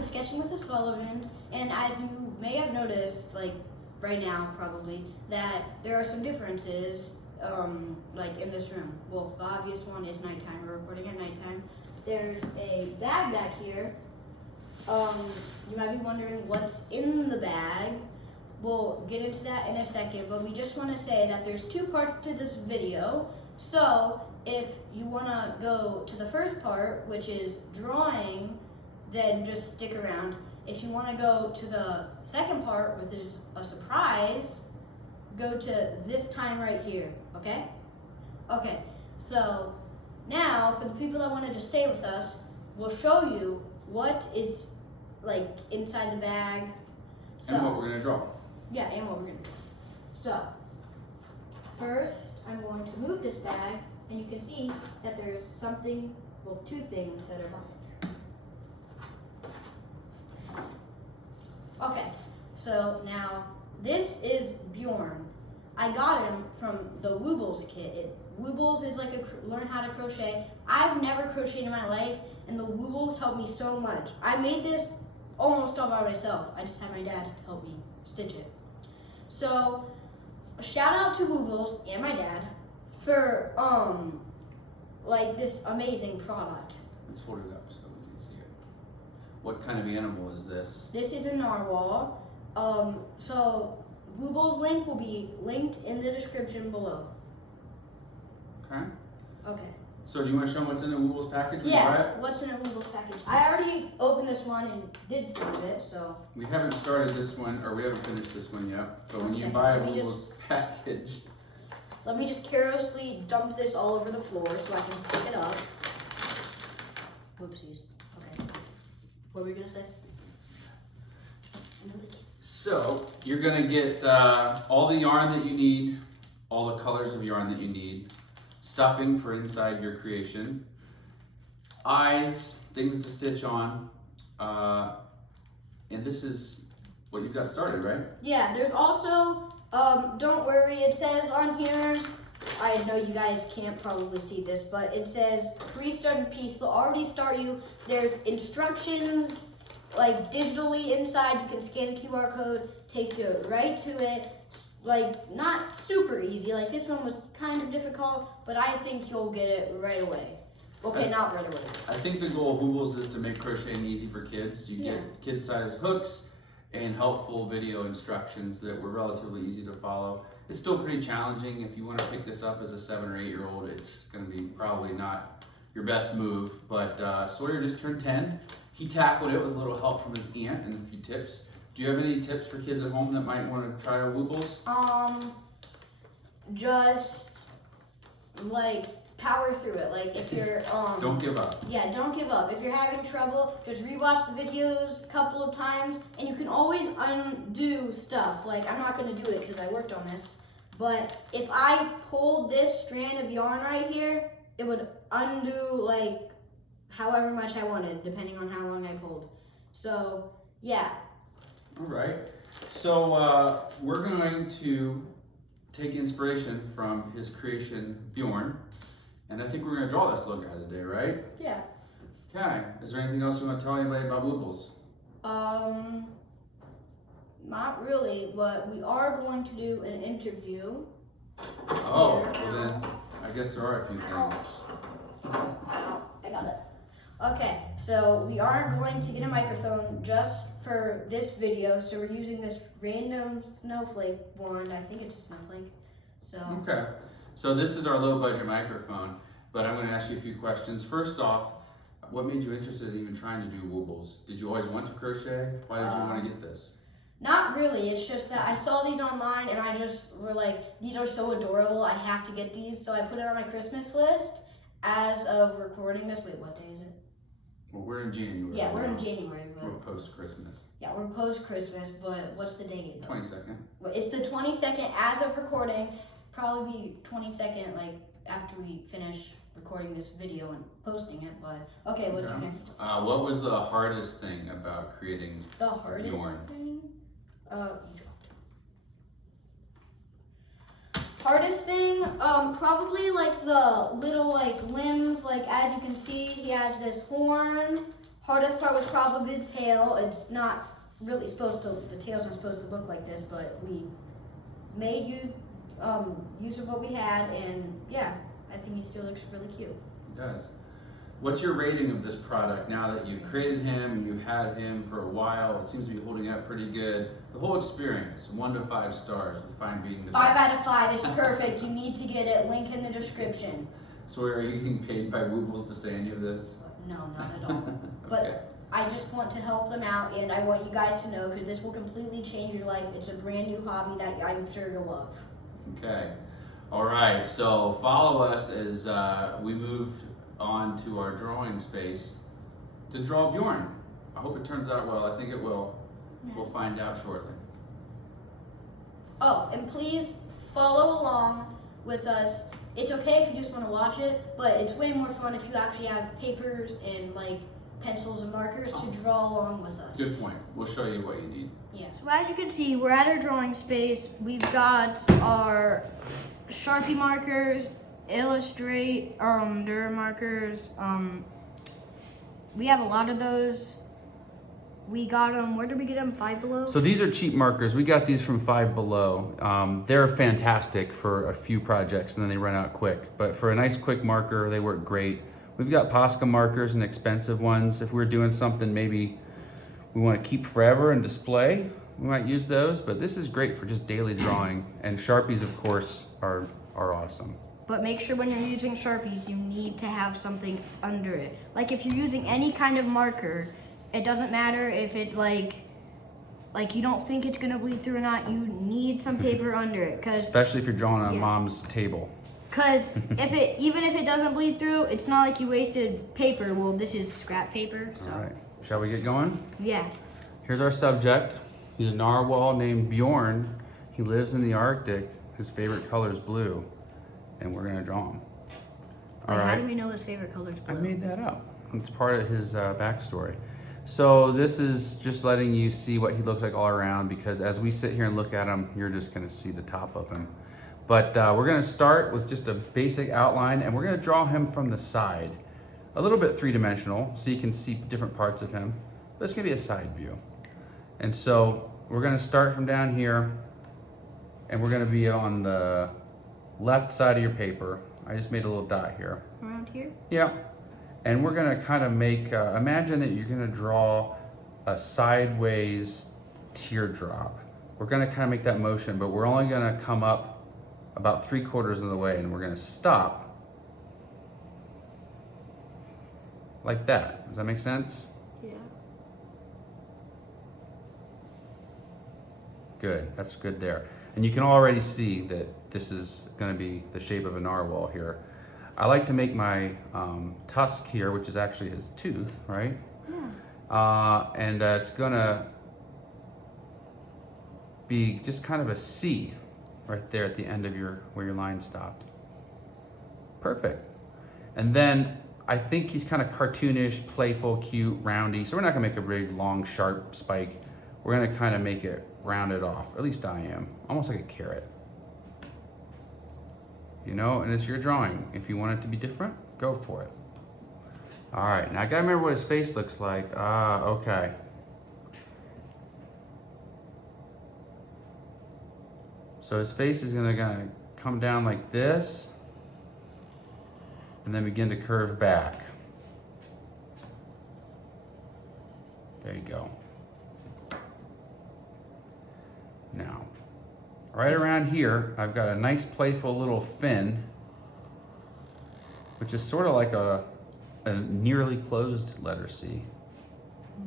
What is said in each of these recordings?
to Sketching with the Sullivans, and as you may have noticed, like right now probably, that there are some differences, like in this room. Well, the obvious one is nighttime. We're recording at nighttime. There's a bag back here. You might be wondering what's in the bag. We'll get into that in a second, but we just want to say that there's two parts to this video. So if you want to go to the first part, which is drawing, then just stick around. If you want to go to the second part, which is a surprise, go to this time right here, okay? Okay, so now for the people that wanted to stay with us, we'll show you what is like inside the bag. So, and what we're gonna draw. Yeah, and what we're gonna do. So, first I'm going to move this bag, and you can see that there's something, well, two things that are missing. Okay, so now this is Bjorn. I got him from the Woobles kit. Woobles is like a learn how to crochet. I've never crocheted in my life, and the Woobles helped me so much. I made this almost all by myself. I just had my dad help me stitch it. So, a shout out to Woobles and my dad for like this amazing product. Let's hold it up so we can see it. What kind of animal is this? This is a narwhal. So Woobles link will be linked in the description below. Okay. Okay. So do you want to show them what's in the Woobles package when you buy Yeah, it? what's in a Woobles package? I already opened this one and did some of it, so. We haven't started this one, or we haven't finished this one yet. But when you Okay, buy a let me Woobles package, Let me just carelessly dump this all over the floor so I can pick it up. Whoopsies. Okay. What were we gonna say? so you're gonna get all the yarn that you need, all the colors of yarn that you need, stuffing for inside your creation, eyes, things to stitch on, and this is what you've got started, right? Yeah, there's also, don't worry, it says on here, I know you guys can't probably see this, but it says pre-started piece. They'll already start you. There's instructions, like digitally inside. You can scan a QR code, takes you right to it. Like, not super easy. Like, this one was kind of difficult, but I think you'll get it right away. Okay, not right away. I think the goal of Woobles is to make crocheting easy for kids. You get kid-sized hooks and helpful video instructions that were relatively easy to follow. It's still pretty challenging. If you want to pick this up as a 7 or 8 year old, it's going to be probably not your best move. But Sawyer just turned 10. He tackled it with a little help from his aunt and a few tips. Do you have any tips for kids at home that might want to try our Woobles? Just like power through it. Like if you're don't give up. Yeah, don't give up. If you're having trouble, just rewatch the videos a couple of times, and you can always undo stuff. Like I'm not gonna do it because I worked on this, but if I pulled this strand of yarn right here, it would undo like however much I wanted, depending on how long I pulled. So yeah. All right. So we're going to take inspiration from his creation, Bjorn. And I think we're going to draw this little guy today, right? Yeah. Okay. Is there anything else you want to tell anybody about Woobles? Not really, but we are going to do an interview. Oh, well then, I guess there are a few things. I got it. Okay, so we are going to get a microphone just for this video. So we're using this random snowflake wand. I think it's a snowflake. So. Okay. So this is our low budget microphone, but I'm going to ask you a few questions. First off, what made you interested in even trying to do Woobles? Did you always want to crochet? Why did you want to get this? Not really. It's just that I saw these online and I just were like, these are so adorable. I have to get these. So I put it on my Christmas list as of recording this. Wait, what day is it? Well, we're in January. Yeah, we're in January. But we're post-Christmas. Yeah, we're post-Christmas, but what's the date? 22nd. It's the 22nd as of recording. Probably be 22nd, like after we finish recording this video and posting it. But okay, what's your next? What was the hardest thing about creating the hardest Bjorn? Thing? Hardest thing, probably like the little like limbs. Like as you can see, he has this horn. Hardest part was probably the tail. It's not really supposed to, the tail's not supposed to look like this, but we made use of what we had, and yeah, I think he still looks really cute. It does. What's your rating of this product now that you've created him and you've had him for a while? It seems to be holding up pretty good. The whole experience, 1 to 5 stars, the fine being the 5 best. out of 5. It's perfect. You need to get it. Link in the description. So are you getting paid by Woobles to say any of this? No, not at all. But I just want to help them out, and I want you guys to know, because this will completely change your life. It's a brand new hobby that I'm sure you'll love. Okay. All right. So follow us as we move on to our drawing space to draw Bjorn. I hope it turns out well. I think it will. Yeah. We'll find out shortly. Oh, and please follow along with us. It's okay if you just want to watch it, but it's way more fun if you actually have papers and like pencils and markers to draw along with us. Good point. We'll show you what you need. Yeah. So as you can see, we're at our drawing space. We've got our Sharpie markers, Illustrate, Dura markers. We have a lot of those. We got them, where did we get them? Five Below? So these are cheap markers. We got these from Five Below. They're fantastic for a few projects and then they run out quick. But for a nice quick marker, they work great. We've got Posca markers and expensive ones. If we're doing something maybe we want to keep forever and display, we might use those. But this is great for just daily drawing. And Sharpies, of course, are awesome. But make sure when you're using Sharpies, you need to have something under it. Like if you're using any kind of marker, it doesn't matter if it like you don't think it's gonna bleed through or not. You need some paper under it, Especially if you're drawing on mom's table. Cause even if it doesn't bleed through, it's not like you wasted paper. Well, this is scrap paper, so All right, shall we get going? yeah. Here's our subject. He's a narwhal named Bjorn. He lives in the Arctic. His favorite color is blue, and we're gonna draw him. All Wait, right. how do we know his favorite color is blue? I made that up. It's part of his backstory. So this is just letting you see what he looks like all around, because as we sit here and look at him, you're just gonna see the top of him. But we're gonna start with just a basic outline, and we're gonna draw him from the side. A little bit three-dimensional, so you can see different parts of him. But it's gonna be a side view. And so we're gonna start from down here, and we're gonna be on the left side of your paper. I just made a little dot here. Around here? Yeah. And we're gonna kind of make, imagine that you're gonna draw a sideways teardrop. We're gonna kind of make that motion, but we're only gonna come up about 3/4 of the way, and we're gonna stop like that. Does that make sense? Yeah. Good, that's good there. And you can already see that this is gonna be the shape of a narwhal here. I like to make my tusk here, which is actually his tooth, right? Yeah. And it's gonna be just kind of a C right there at the end of where your line stopped. Perfect. And then I think he's kind of cartoonish, playful, cute, roundy. So we're not gonna make a big, long, sharp spike. We're gonna kind of make it rounded off. At least I am. Almost like a carrot. You know, and it's your drawing. If you want it to be different, go for it. All right, now I gotta remember what his face looks like. Okay. So his face is gonna come down like this, and then begin to curve back. There you go. Now, right around here, I've got a nice playful little fin, which is sort of like a nearly closed letter C.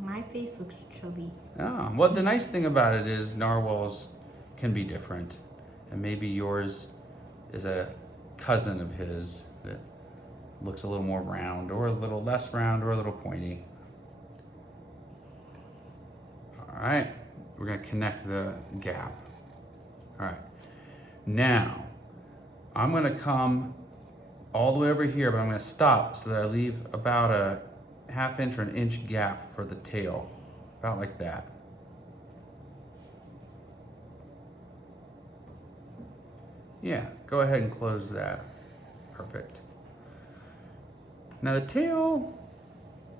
My face looks chubby. Ah, well, the nice thing about it is narwhals can be different, and maybe yours is a cousin of his that looks a little more round, or a little less round, or a little pointy. All right, we're gonna connect the gap. All right, now I'm gonna come all the way over here, but I'm gonna stop so that I leave about a 1/2 inch or 1 inch gap for the tail, about like that. Yeah, go ahead and close that. Perfect. Now the tail,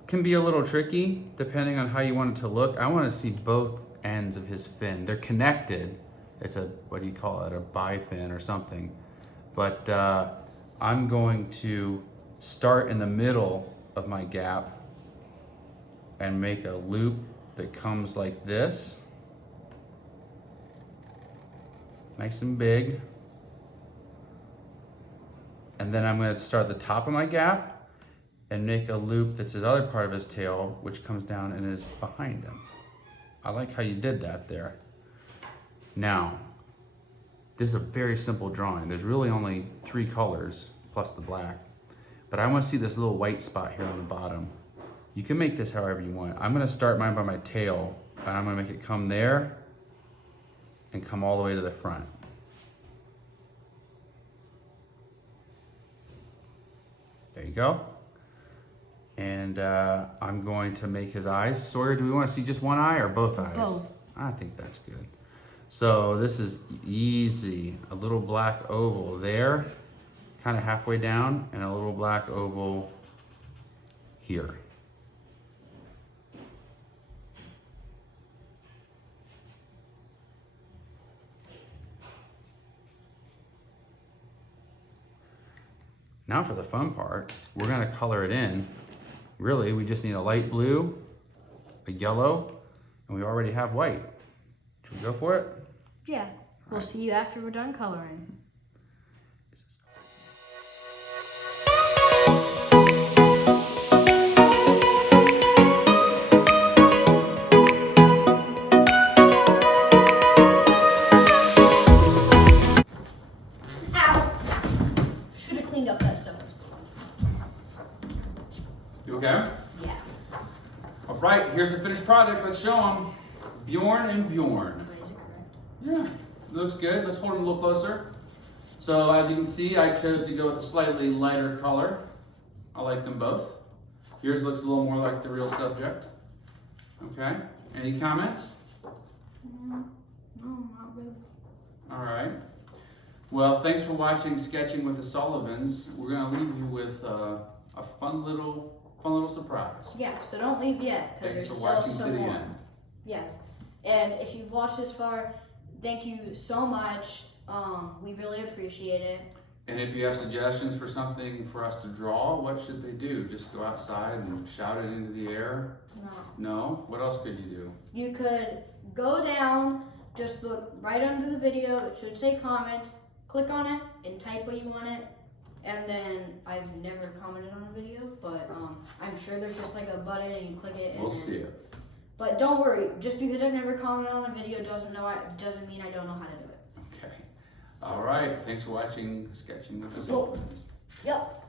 can be a little tricky depending on how you want it to look. I want to see both ends of his fin. They're connected. It's a, what do you call it, a bifin or something. But I'm going to start in the middle of my gap and make a loop that comes like this. Nice and big. And then I'm going to start at the top of my gap and make a loop that's the other part of his tail, which comes down and is behind him. I like how you did that there. Now, this is a very simple drawing. There's really only 3 colors plus the black. But I want to see this little white spot here on the bottom. You can make this however you want. I'm going to start mine by my tail, and I'm going to make it come there and come all the way to the front. There you go. And I'm going to make his eyes. Sawyer, do we want to see just one eye or both eyes? Both. I think that's good. So this is easy. A little black oval there, kind of halfway down, and a little black oval here. Now for the fun part, we're gonna color it in. Really, we just need a light blue, a yellow, and we already have white. Should we go for it? Yeah. We'll see you after we're done coloring. Ow! Should have cleaned up that stuff. You okay? Yeah. All right, here's the finished product. Let's show them. Bjorn and Bjorn. Wait, is it correct? Yeah, looks good. Let's hold them a little closer. So as you can see, I chose to go with a slightly lighter color. I like them both. Yours looks a little more like the real subject. Okay, any comments? No, not really. All right. Well, thanks for watching Sketching with the Sullivans. We're gonna leave you with a fun little surprise. Yeah, so don't leave yet, because Thanks there's for still watching to some the more. end. Yeah, and if you've watched this far, thank you so much. We really appreciate it. And if you have suggestions for something for us to draw, what should they do? Just go outside and shout it into the air? No. No? What else could you do? You could go down, just look right under the video. It should say comments. Click on it and type what you want it. And then I've never commented on a video, but I'm sure there's just like a button and you click it. And We'll then, see it. But don't worry, just because I've never commented on a video doesn't mean I don't know how to do it. Okay. All right. Thanks for watching Sketching with the Sullivans. Yep.